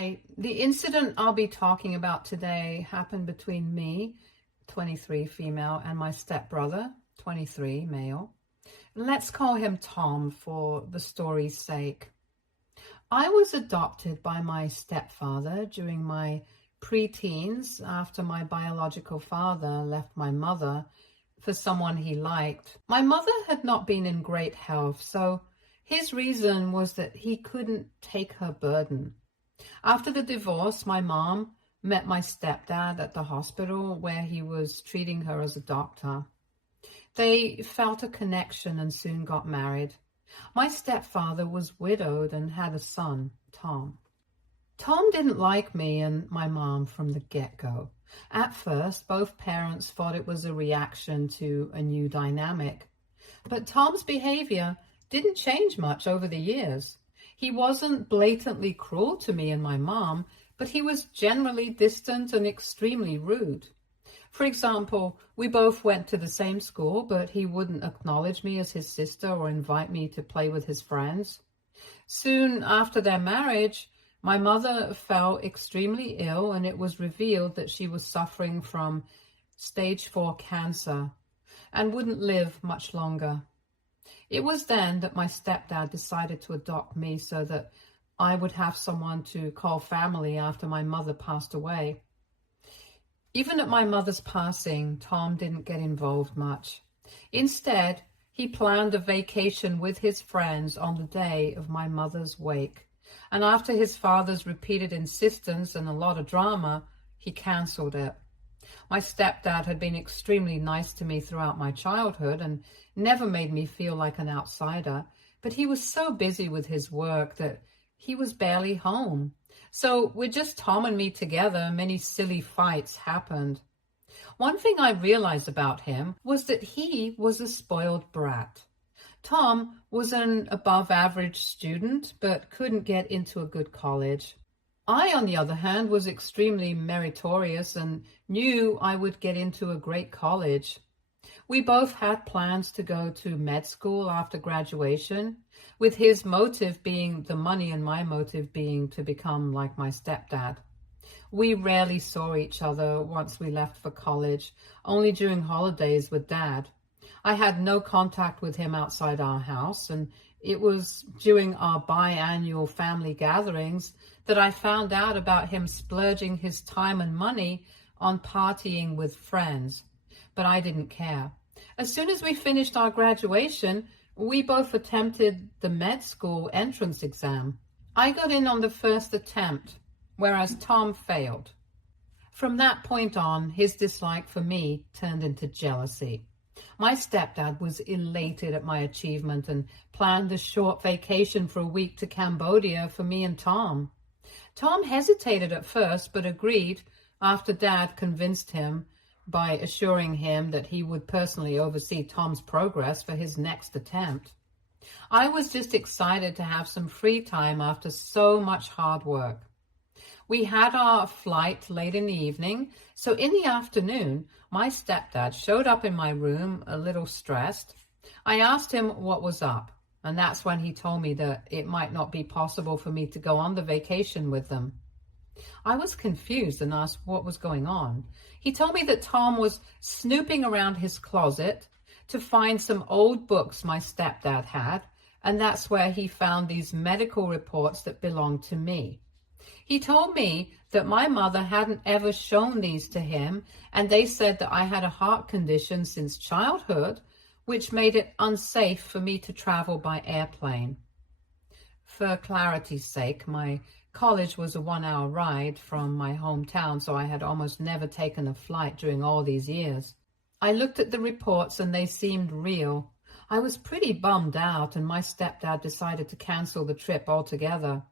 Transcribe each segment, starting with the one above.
Hi, the incident I'll be talking about today happened between me, 23 female, and my stepbrother, 23 male. Let's call him Tom for the story's sake. I was adopted by my stepfather during my preteens after my biological father left my mother for someone he liked. My mother had not been in great health, so his reason was that he couldn't take her burden. After the divorce, my mom met my stepdad at the hospital where he was treating her as a doctor. They felt a connection and soon got married. My stepfather was widowed and had a son, Tom. Tom didn't like me and my mom from the get-go. At first, both parents thought it was a reaction to a new dynamic. But Tom's behavior didn't change much over the years. He wasn't blatantly cruel to me and my mom, but he was generally distant and extremely rude. For example, we both went to the same school, but he wouldn't acknowledge me as his sister or invite me to play with his friends. Soon after their marriage, my mother fell extremely ill, and it was revealed that she was suffering from stage 4 cancer and wouldn't live much longer. It was then that my stepdad decided to adopt me so that I would have someone to call family after my mother passed away. Even at my mother's passing, Tom didn't get involved much. Instead, he planned a vacation with his friends on the day of my mother's wake. And after his father's repeated insistence and a lot of drama, he canceled it. My stepdad had been extremely nice to me throughout my childhood and never made me feel like an outsider, but he was so busy with his work that he was barely home. So with just Tom and me together, many silly fights happened. One thing I realized about him was that he was a spoiled brat. Tom was an above-average student, but couldn't get into a good college. I, on the other hand, was extremely meritorious and knew I would get into a great college. We both had plans to go to med school after graduation, with his motive being the money and my motive being to become like my stepdad. We rarely saw each other once we left for college, only during holidays with Dad. I had no contact with him outside our house, and it was during our biannual family gatherings that I found out about him splurging his time and money on partying with friends. But I didn't care. As soon as we finished our graduation, we both attempted the med school entrance exam. I got in on the first attempt, whereas Tom failed. From that point on, his dislike for me turned into jealousy. My stepdad was elated at my achievement and planned a short vacation for a week to Cambodia for me and Tom. Tom hesitated at first, but agreed after Dad convinced him by assuring him that he would personally oversee Tom's progress for his next attempt. I was just excited to have some free time after so much hard work. We had our flight late in the evening, so in the afternoon, my stepdad showed up in my room a little stressed. I asked him what was up, and that's when he told me that it might not be possible for me to go on the vacation with them. I was confused and asked what was going on. He told me that Tom was snooping around his closet to find some old books my stepdad had, and that's where he found these medical reports that belonged to me. He told me that my mother hadn't ever shown these to him, and they said that I had a heart condition since childhood, which made it unsafe for me to travel by airplane. For clarity's sake, my college was a 1-hour ride from my hometown, so I had almost never taken a flight during all these years. I looked at the reports and they seemed real. I was pretty bummed out, and my stepdad decided to cancel the trip altogether.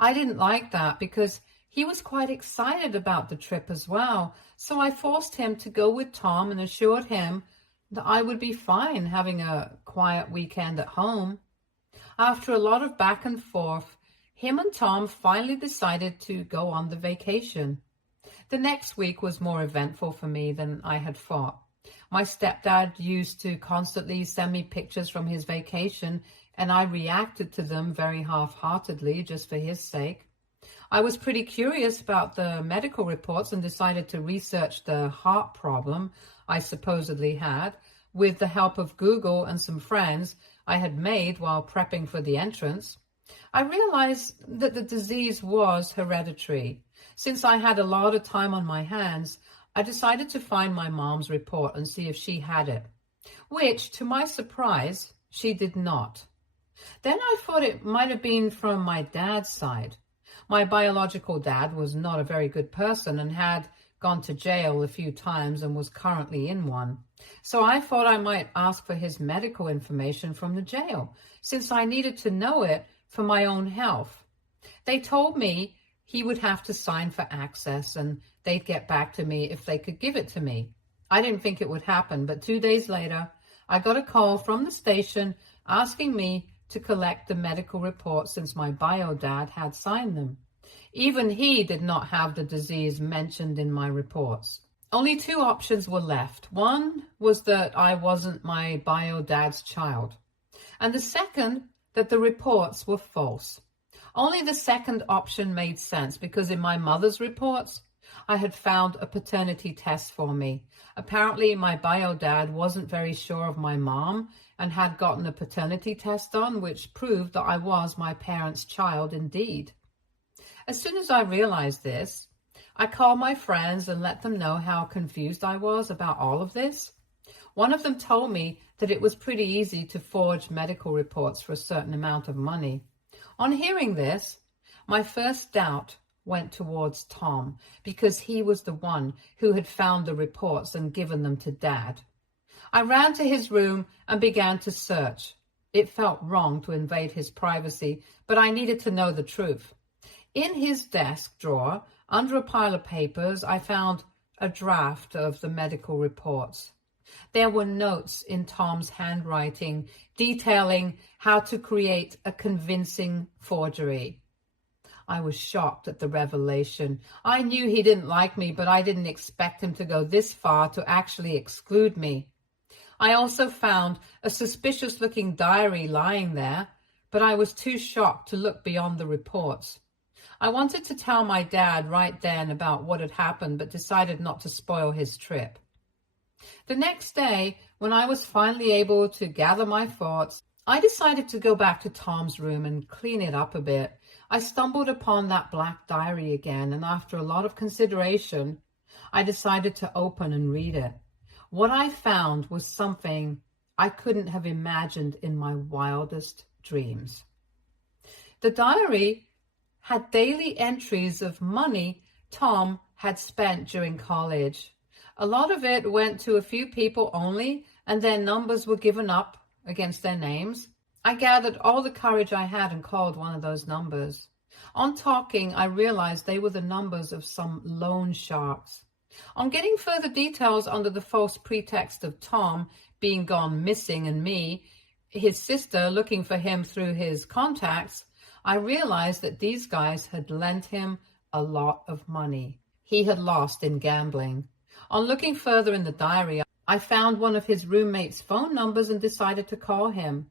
I didn't like that because he was quite excited about the trip as well, so I forced him to go with Tom and assured him that I would be fine having a quiet weekend at home. After a lot of back and forth, him and Tom finally decided to go on the vacation. The next week was more eventful for me than I had thought. My stepdad used to constantly send me pictures from his vacation, and I reacted to them very half-heartedly just for his sake. I was pretty curious about the medical reports and decided to research the heart problem I supposedly had with the help of Google and some friends I had made while prepping for the entrance. I realized that the disease was hereditary. Since I had a lot of time on my hands, I decided to find my mom's report and see if she had it, which, to my surprise, she did not. Then I thought it might have been from my dad's side. My biological dad was not a very good person and had gone to jail a few times and was currently in one. So I thought I might ask for his medical information from the jail, since I needed to know it for my own health. They told me he would have to sign for access and they'd get back to me if they could give it to me. I didn't think it would happen, but 2 days later, I got a call from the station asking me to collect the medical report since my bio dad had signed them. Even he did not have the disease mentioned in my reports. Only two options were left. One was that I wasn't my bio dad's child, and the second, that the reports were false. Only the second option made sense because in my mother's reports, I had found a paternity test for me. Apparently, my bio dad wasn't very sure of my mom and had gotten a paternity test done, which proved that I was my parents' child indeed. As soon as I realized this, I called my friends and let them know how confused I was about all of this. One of them told me that it was pretty easy to forge medical reports for a certain amount of money. On hearing this, my first doubt went towards Tom because he was the one who had found the reports and given them to Dad. I ran to his room and began to search. It felt wrong to invade his privacy, but I needed to know the truth. In his desk drawer, under a pile of papers, I found a draft of the medical reports. There were notes in Tom's handwriting detailing how to create a convincing forgery. I was shocked at the revelation. I knew he didn't like me, but I didn't expect him to go this far to actually exclude me. I also found a suspicious-looking diary lying there, but I was too shocked to look beyond the reports. I wanted to tell my dad right then about what had happened, but decided not to spoil his trip. The next day, when I was finally able to gather my thoughts, I decided to go back to Tom's room and clean it up a bit. I stumbled upon that black diary again, and after a lot of consideration, I decided to open and read it. What I found was something I couldn't have imagined in my wildest dreams. The diary had daily entries of money Tom had spent during college. A lot of it went to a few people only, and their numbers were given up against their names. I gathered all the courage I had and called one of those numbers. On talking, I realized they were the numbers of some loan sharks. On getting further details under the false pretext of Tom being gone missing and me, his sister, looking for him through his contacts, I realized that these guys had lent him a lot of money he had lost in gambling. On looking further in the diary, I found one of his roommate's phone numbers and decided to call him.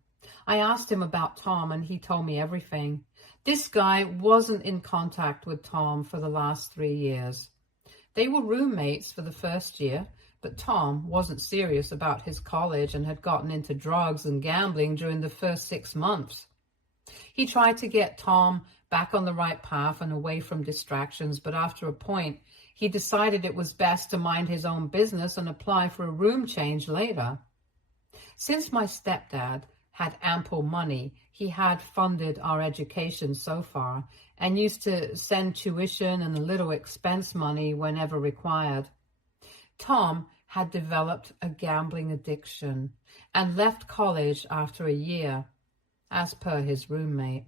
I asked him about Tom and he told me everything. This guy wasn't in contact with Tom for the last 3 years. They were roommates for the first year, but Tom wasn't serious about his college and had gotten into drugs and gambling during the first 6 months. He tried to get Tom back on the right path and away from distractions, but after a point, he decided it was best to mind his own business and apply for a room change later. Since my stepdad had ample money, he had funded our education so far and used to send tuition and a little expense money whenever required. Tom had developed a gambling addiction and left college after a year, as per his roommate.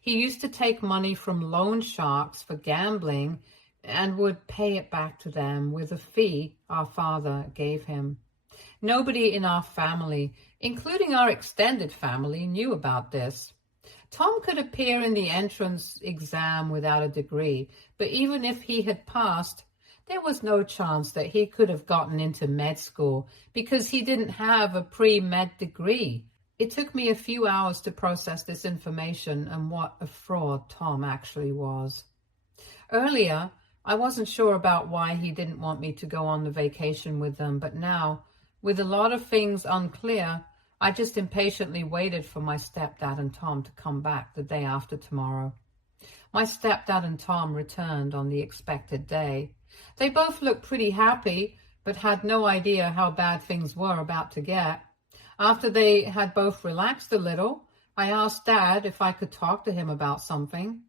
He used to take money from loan sharks for gambling and would pay it back to them with a fee our father gave him. Nobody in our family, including our extended family, knew about this. Tom could appear in the entrance exam without a degree, but even if he had passed, there was no chance that he could have gotten into med school because he didn't have a pre-med degree. It took me a few hours to process this information and what a fraud Tom actually was. Earlier, I wasn't sure about why he didn't want me to go on the vacation with them, but now, with a lot of things unclear, I just impatiently waited for my stepdad and Tom to come back the day after tomorrow. My stepdad and Tom returned on the expected day. They both looked pretty happy, but had no idea how bad things were about to get. After they had both relaxed a little, I asked Dad if I could talk to him about something.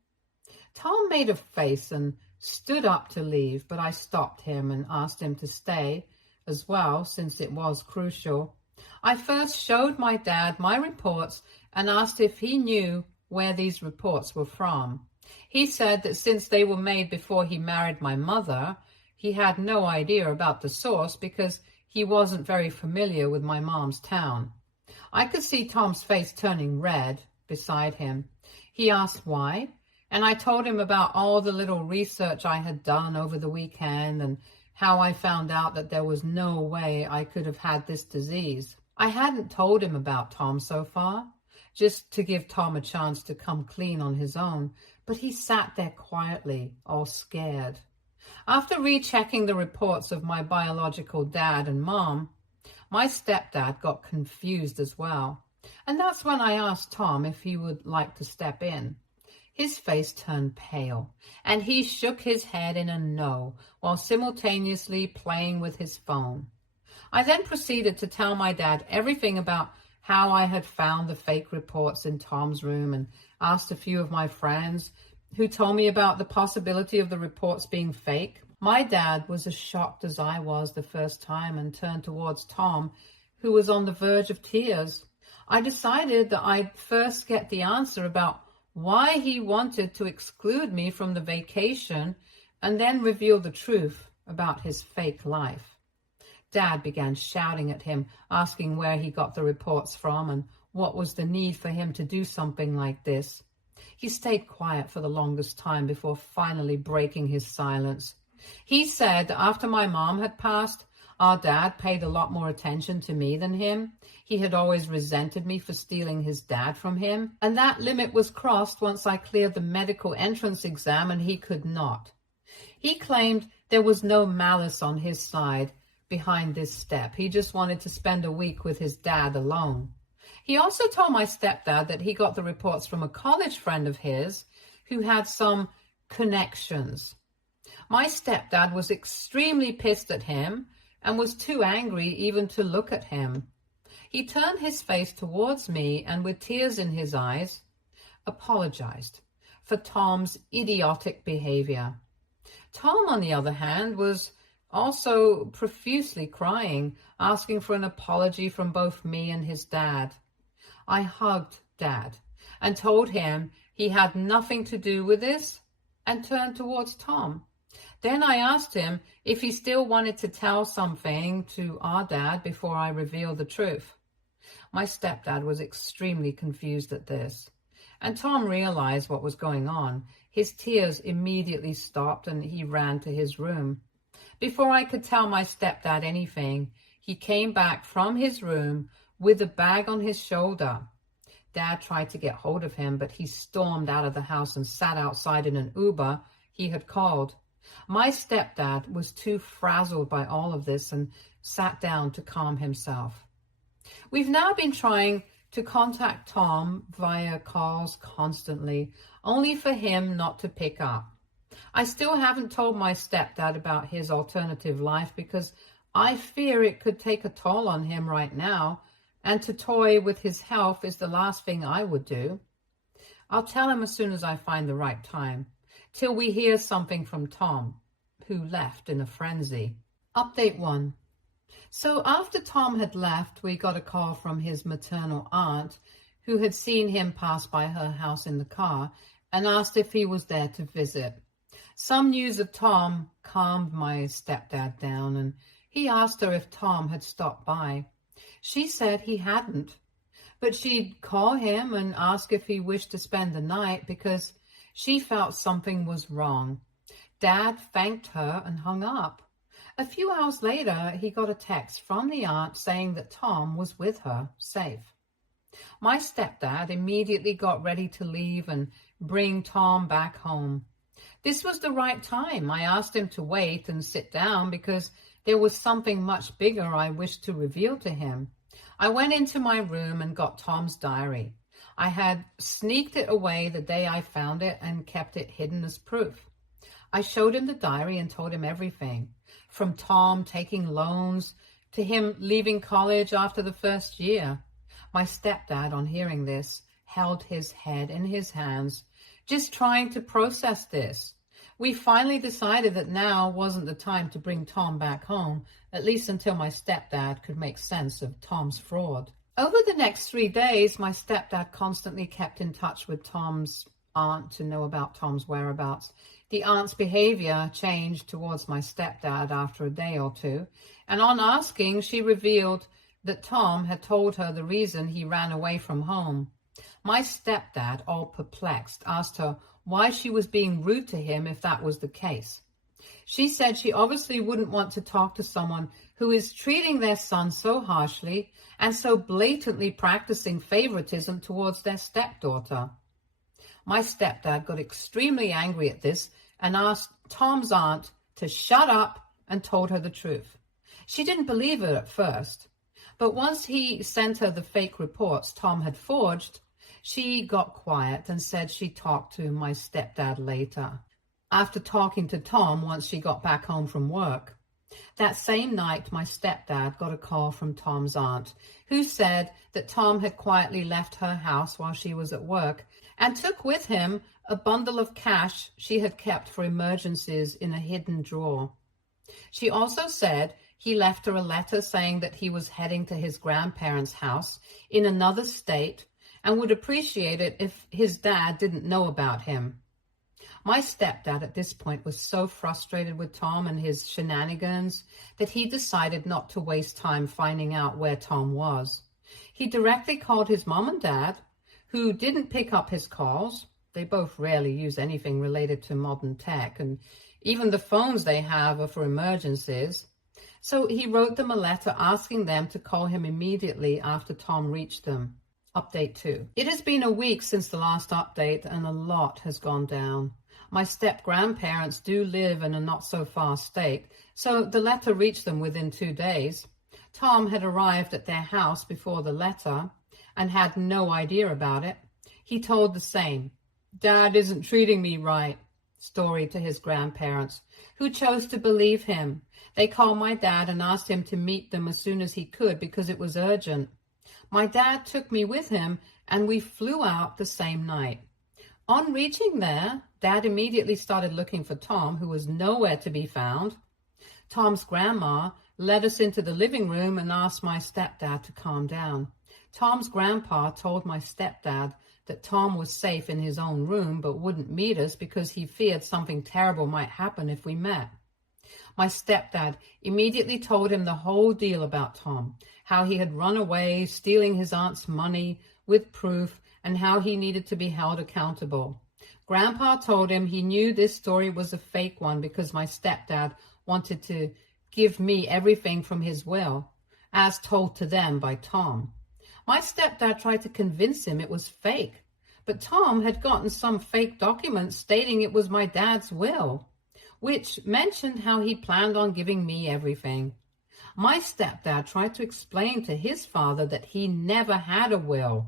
Tom made a face and stood up to leave, but I stopped him and asked him to stay as well, since it was crucial. I first showed my dad my reports and asked if he knew where these reports were from. He said that since they were made before he married my mother, he had no idea about the source because he wasn't very familiar with my mom's town. I could see Tom's face turning red beside him. He asked why, and I told him about all the little research I had done over the weekend and how I found out that there was no way I could have had this disease. I hadn't told him about Tom so far, just to give Tom a chance to come clean on his own, but he sat there quietly, all scared. After rechecking the reports of my biological dad and mom, my stepdad got confused as well. And that's when I asked Tom if he would like to step in. His face turned pale, and he shook his head in a no, while simultaneously playing with his phone. I then proceeded to tell my dad everything about how I had found the fake reports in Tom's room and asked a few of my friends who told me about the possibility of the reports being fake. My dad was as shocked as I was the first time and turned towards Tom, who was on the verge of tears. I decided that I'd first get the answer about why he wanted to exclude me from the vacation and then reveal the truth about his fake life. Dad began shouting at him, asking where he got the reports from and what was the need for him to do something like this. He stayed quiet for the longest time before finally breaking his silence. He said that after my mom had passed, our dad paid a lot more attention to me than him. He had always resented me for stealing his dad from him, and that limit was crossed once I cleared the medical entrance exam and he could not. He claimed there was no malice on his side behind this step. He just wanted to spend a week with his dad alone. He also told my stepdad that he got the reports from a college friend of his who had some connections. My stepdad was extremely pissed at him and was too angry even to look at him. He turned his face towards me and with tears in his eyes, apologized for Tom's idiotic behavior. Tom, on the other hand, was also profusely crying, asking for an apology from both me and his dad. I hugged Dad and told him he had nothing to do with this and turned towards Tom. Then I asked him if he still wanted to tell something to our dad before I revealed the truth. My stepdad was extremely confused at this, and Tom realized what was going on. His tears immediately stopped and he ran to his room. Before I could tell my stepdad anything, he came back from his room with a bag on his shoulder. Dad tried to get hold of him, but he stormed out of the house and sat outside in an Uber he had called. My stepdad was too frazzled by all of this and sat down to calm himself. We've now been trying to contact Tom via calls constantly, only for him not to pick up. I still haven't told my stepdad about his alternative life because I fear it could take a toll on him right now, and to toy with his health is the last thing I would do. I'll tell him as soon as I find the right time, till we hear something from Tom, who left in a frenzy. Update 1. So after Tom had left, we got a call from his maternal aunt, who had seen him pass by her house in the car, and asked if he was there to visit. Some news of Tom calmed my stepdad down, and he asked her if Tom had stopped by. She said he hadn't, but she'd call him and ask if he wished to spend the night because she felt something was wrong. Dad thanked her and hung up. A few hours later, he got a text from the aunt saying that Tom was with her, safe. My stepdad immediately got ready to leave and bring Tom back home. This was the right time. I asked him to wait and sit down because there was something much bigger I wished to reveal to him. I went into my room and got Tom's diary. I had sneaked it away the day I found it and kept it hidden as proof. I showed him the diary and told him everything, from Tom taking loans to him leaving college after the first year. My stepdad, on hearing this, held his head in his hands, just trying to process this. We finally decided that now wasn't the time to bring Tom back home, at least until my stepdad could make sense of Tom's fraud. Over the next 3 days, my stepdad constantly kept in touch with Tom's aunt to know about Tom's whereabouts. The aunt's behavior changed towards my stepdad after a day or two, and on asking, she revealed that Tom had told her the reason he ran away from home. My stepdad, all perplexed, asked her why she was being rude to him if that was the case. She said she obviously wouldn't want to talk to someone who is treating their son so harshly and so blatantly practicing favoritism towards their stepdaughter. My stepdad got extremely angry at this and asked Tom's aunt to shut up and told her the truth. She didn't believe it at first, but once he sent her the fake reports Tom had forged, she got quiet and said she'd talk to my stepdad later, after talking to Tom once she got back home from work. That same night, my stepdad got a call from Tom's aunt, who said that Tom had quietly left her house while she was at work and took with him a bundle of cash she had kept for emergencies in a hidden drawer. She also said he left her a letter saying that he was heading to his grandparents' house in another state and would appreciate it if his dad didn't know about him. My stepdad at this point was so frustrated with Tom and his shenanigans that he decided not to waste time finding out where Tom was. He directly called his mom and dad, who didn't pick up his calls. They both rarely use anything related to modern tech, and even the phones they have are for emergencies. So he wrote them a letter asking them to call him immediately after Tom reached them. Update 2. It has been a week since the last update and a lot has gone down. My step-grandparents do live in a not-so-far state, so the letter reached them within 2 days. Tom had arrived at their house before the letter and had no idea about it. He told the same, "Dad isn't treating me right," story to his grandparents, who chose to believe him. They called my dad and asked him to meet them as soon as he could because it was urgent. My dad took me with him and we flew out the same night. On reaching there, Dad immediately started looking for Tom, who was nowhere to be found. Tom's grandma led us into the living room and asked my stepdad to calm down. Tom's grandpa told my stepdad that Tom was safe in his own room but wouldn't meet us because he feared something terrible might happen if we met. My stepdad immediately told him the whole deal about Tom, how he had run away, stealing his aunt's money with proof, and how he needed to be held accountable. Grandpa told him he knew this story was a fake one because my stepdad wanted to give me everything from his will, as told to them by Tom. My stepdad tried to convince him it was fake, but Tom had gotten some fake documents stating it was my dad's will, which mentioned how he planned on giving me everything. My stepdad tried to explain to his father that he never had a will,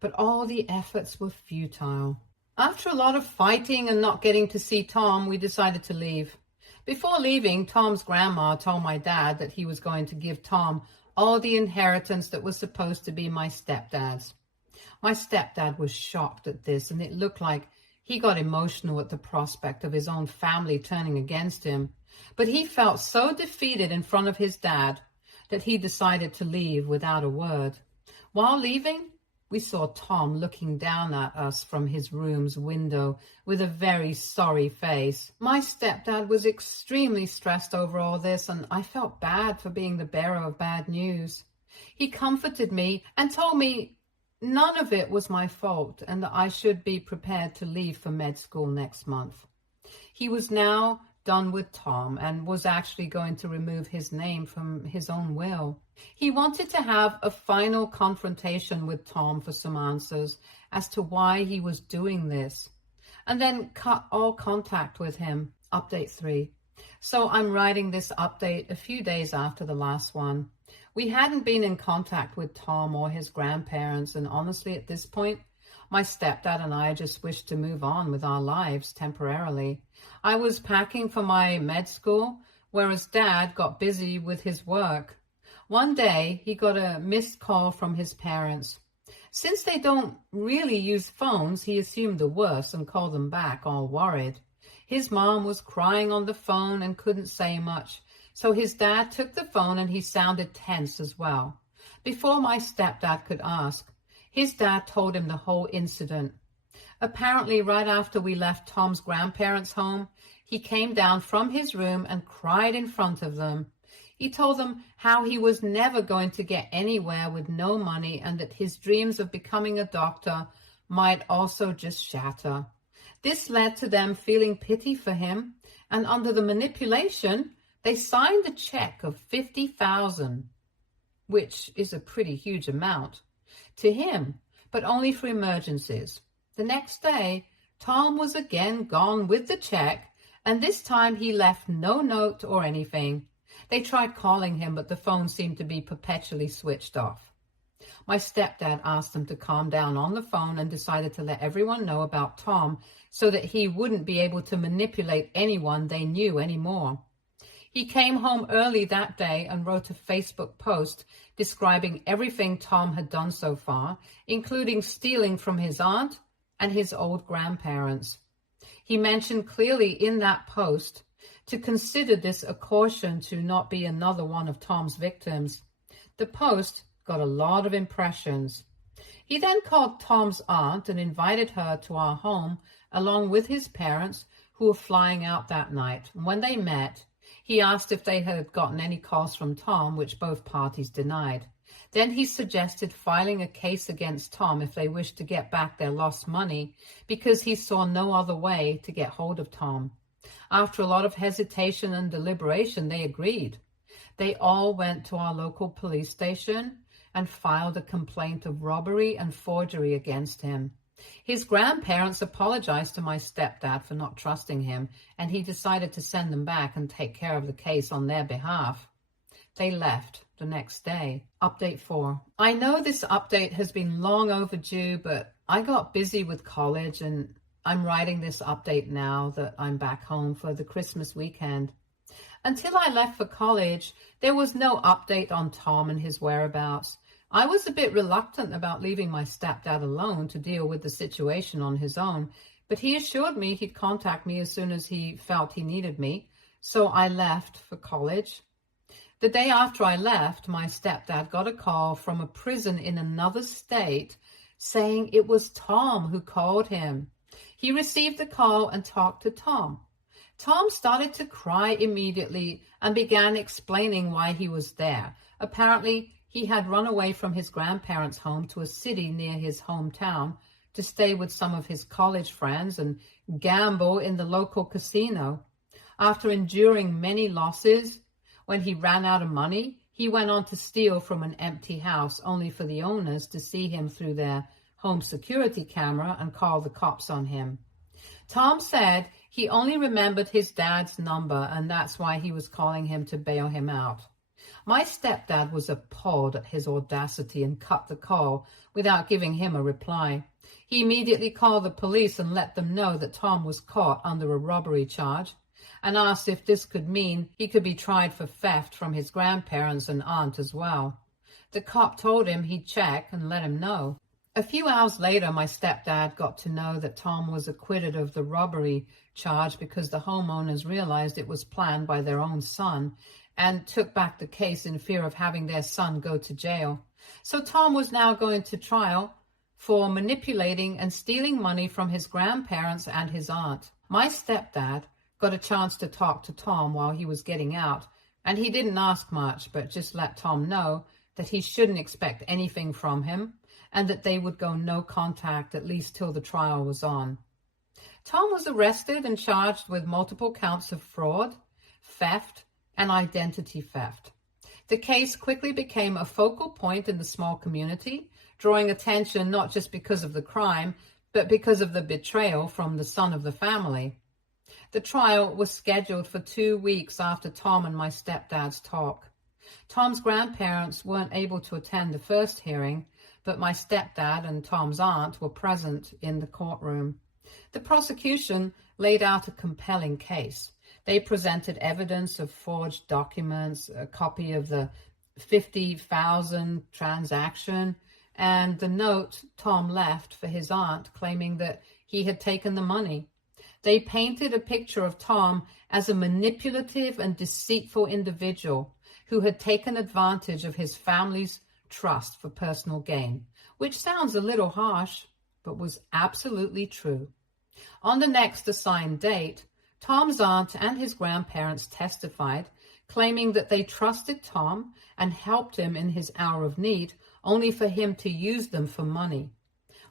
but all the efforts were futile. After a lot of fighting and not getting to see Tom, we decided to leave. Before leaving, Tom's grandma told my dad that he was going to give Tom all the inheritance that was supposed to be my stepdad's. My stepdad was shocked at this, and it looked like he got emotional at the prospect of his own family turning against him. But he felt so defeated in front of his dad that he decided to leave without a word. While leaving, we saw Tom looking down at us from his room's window with a very sorry face. My stepdad was extremely stressed over all this, and I felt bad for being the bearer of bad news. He comforted me and told me none of it was my fault and that I should be prepared to leave for med school next month. He was now done with Tom and was actually going to remove his name from his own will. He wanted to have a final confrontation with Tom for some answers as to why he was doing this. and then cut all contact with him. Update 3. So I'm writing this update a few days after the last one. We hadn't been in contact with Tom or his grandparents, and honestly at this point, my stepdad and I just wished to move on with our lives temporarily. I was packing for my med school, whereas Dad got busy with his work. One day, he got a missed call from his parents. Since they don't really use phones, he assumed the worst and called them back, all worried. His mom was crying on the phone and couldn't say much, so his dad took the phone and he sounded tense as well. Before my stepdad could ask, his dad told him the whole incident. Apparently, right after we left Tom's grandparents' home, he came down from his room and cried in front of them. He told them how he was never going to get anywhere with no money and that his dreams of becoming a doctor might also just shatter. This led to them feeling pity for him, and under the manipulation, they signed a check of $50,000, which is a pretty huge amount, to him, but only for emergencies. The next day, Tom was again gone with the check, and this time he left no note or anything. They tried calling him, but the phone seemed to be perpetually switched off. My stepdad asked them to calm down on the phone and decided to let everyone know about Tom so that he wouldn't be able to manipulate anyone they knew anymore. He came home early that day and wrote a Facebook post describing everything Tom had done so far, including stealing from his aunt and his old grandparents. He mentioned clearly in that post to consider this a caution to not be another one of Tom's victims. The post got a lot of impressions. He then called Tom's aunt and invited her to our home along with his parents who were flying out that night. And when they met, he asked if they had gotten any calls from Tom, which both parties denied. Then he suggested filing a case against Tom if they wished to get back their lost money because he saw no other way to get hold of Tom. After a lot of hesitation and deliberation, they agreed. They all went to our local police station and filed a complaint of robbery and forgery against him. His grandparents apologized to my stepdad for not trusting him, and he decided to send them back and take care of the case on their behalf. They left the next day. Update 4. I know this update has been long overdue, but I got busy with college and I'm writing this update now that I'm back home for the Christmas weekend. Until I left for college, there was no update on Tom and his whereabouts. I was a bit reluctant about leaving my stepdad alone to deal with the situation on his own, but he assured me he'd contact me as soon as he felt he needed me, so I left for college. The day after I left, my stepdad got a call from a prison in another state saying it was Tom who called him. He received the call and talked to Tom. Tom started to cry immediately and began explaining why he was there. Apparently, he had run away from his grandparents' home to a city near his hometown to stay with some of his college friends and gamble in the local casino. After enduring many losses, when he ran out of money, he went on to steal from an empty house, only for the owners to see him through their home security camera and call the cops on him. Tom said he only remembered his dad's number, and that's why he was calling him to bail him out. My stepdad was appalled at his audacity and cut the call without giving him a reply. He immediately called the police and let them know that Tom was caught under a robbery charge and asked if this could mean he could be tried for theft from his grandparents and aunt as well. The cop told him he'd check and let him know. A few hours later, my stepdad got to know that Tom was acquitted of the robbery charge because the homeowners realized it was planned by their own son and took back the case in fear of having their son go to jail. So Tom was now going to trial for manipulating and stealing money from his grandparents and his aunt. My stepdad got a chance to talk to Tom while he was getting out, and he didn't ask much, but just let Tom know that he shouldn't expect anything from him and that they would go no contact at least till the trial was on. Tom was arrested and charged with multiple counts of fraud, theft, and identity theft. The case quickly became a focal point in the small community, drawing attention not just because of the crime, but because of the betrayal from the son of the family. The trial was scheduled for 2 weeks after Tom and my stepdad's talk. Tom's grandparents weren't able to attend the first hearing, but my stepdad and Tom's aunt were present in the courtroom. The prosecution laid out a compelling case. They presented evidence of forged documents, a copy of the 50,000 transaction, and the note Tom left for his aunt claiming that he had taken the money. They painted a picture of Tom as a manipulative and deceitful individual who had taken advantage of his family's trust for personal gain, which sounds a little harsh, but was absolutely true. On the next assigned date, Tom's aunt and his grandparents testified, claiming that they trusted Tom and helped him in his hour of need, only for him to use them for money.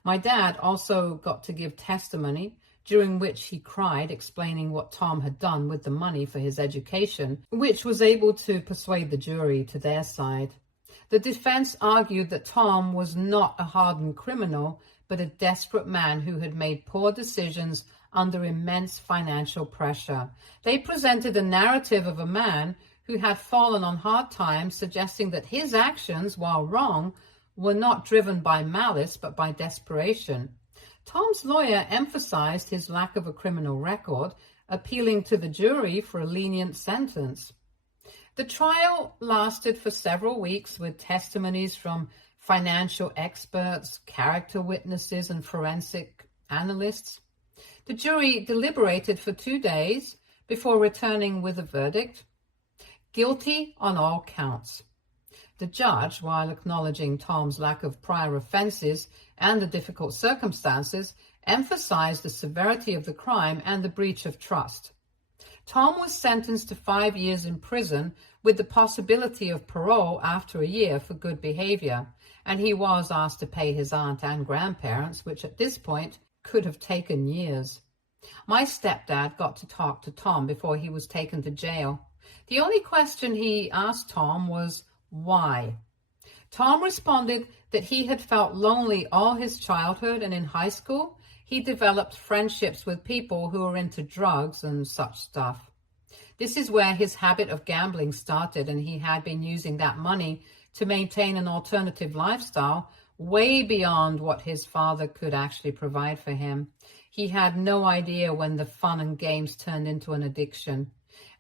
My dad also got to give testimony, during which he cried, explaining what Tom had done with the money for his education, which was able to persuade the jury to their side. The defense argued that Tom was not a hardened criminal, but a desperate man who had made poor decisions under immense financial pressure. They presented a narrative of a man who had fallen on hard times, suggesting that his actions, while wrong, were not driven by malice but by desperation. Tom's lawyer emphasized his lack of a criminal record, appealing to the jury for a lenient sentence. The trial lasted for several weeks with testimonies from financial experts, character witnesses, and forensic analysts. The jury deliberated for 2 days before returning with a verdict: guilty on all counts. The judge, while acknowledging Tom's lack of prior offenses and the difficult circumstances, emphasized the severity of the crime and the breach of trust. Tom was sentenced to 5 years in prison with the possibility of parole after a year for good behavior, and he was asked to pay his aunt and grandparents, which at this point could have taken years. My stepdad got to talk to Tom before he was taken to jail. The only question he asked Tom was, why? Tom responded that he had felt lonely all his childhood, and in high school he developed friendships with people who were into drugs and such stuff. This is where his habit of gambling started, and he had been using that money to maintain an alternative lifestyle way beyond what his father could actually provide for him. He had no idea when the fun and games turned into an addiction.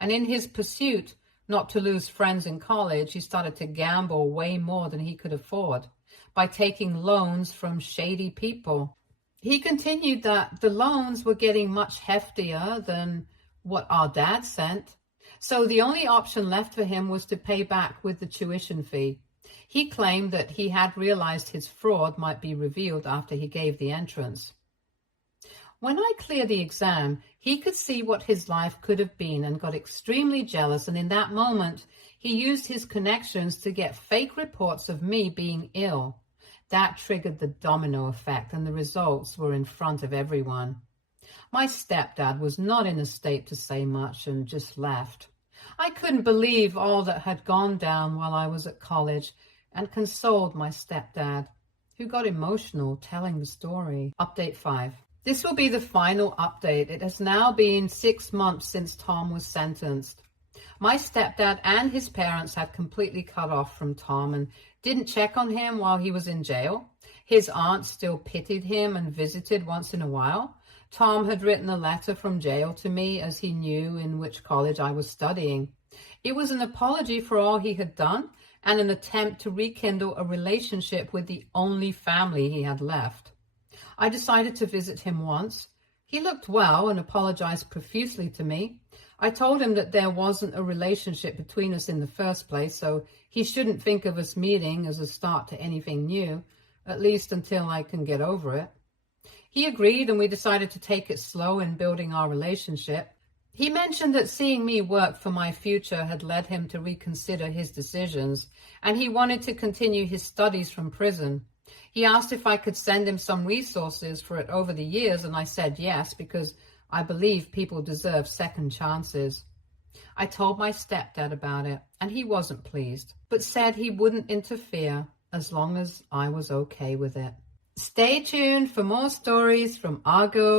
And in his pursuit not to lose friends in college, he started to gamble way more than he could afford by taking loans from shady people. He continued that the loans were getting much heftier than what our dad sent, so the only option left for him was to pay back with the tuition fee. He claimed that he had realized his fraud might be revealed after he gave the entrance. When I cleared the exam, he could see what his life could have been and got extremely jealous, and in that moment, he used his connections to get fake reports of me being ill. That triggered the domino effect, and the results were in front of everyone. My stepdad was not in a state to say much and just left. I couldn't believe all that had gone down while I was at college and consoled my stepdad, who got emotional telling the story. Update 5. This will be the final update. It has now been 6 months since Tom was sentenced. My stepdad and his parents had completely cut off from Tom and didn't check on him while he was in jail. His aunt still pitied him and visited once in a while. Tom had written a letter from jail to me, as he knew in which college I was studying. It was an apology for all he had done and an attempt to rekindle a relationship with the only family he had left. I decided to visit him once. He looked well and apologized profusely to me. I told him that there wasn't a relationship between us in the first place, so he shouldn't think of us meeting as a start to anything new, at least until I can get over it. He agreed, and we decided to take it slow in building our relationship. He mentioned that seeing me work for my future had led him to reconsider his decisions, and he wanted to continue his studies from prison. He asked if I could send him some resources for it over the years, and I said yes, because I believe people deserve second chances. I told my stepdad about it, and he wasn't pleased, but said he wouldn't interfere as long as I was okay with it. Stay tuned for more stories from Argo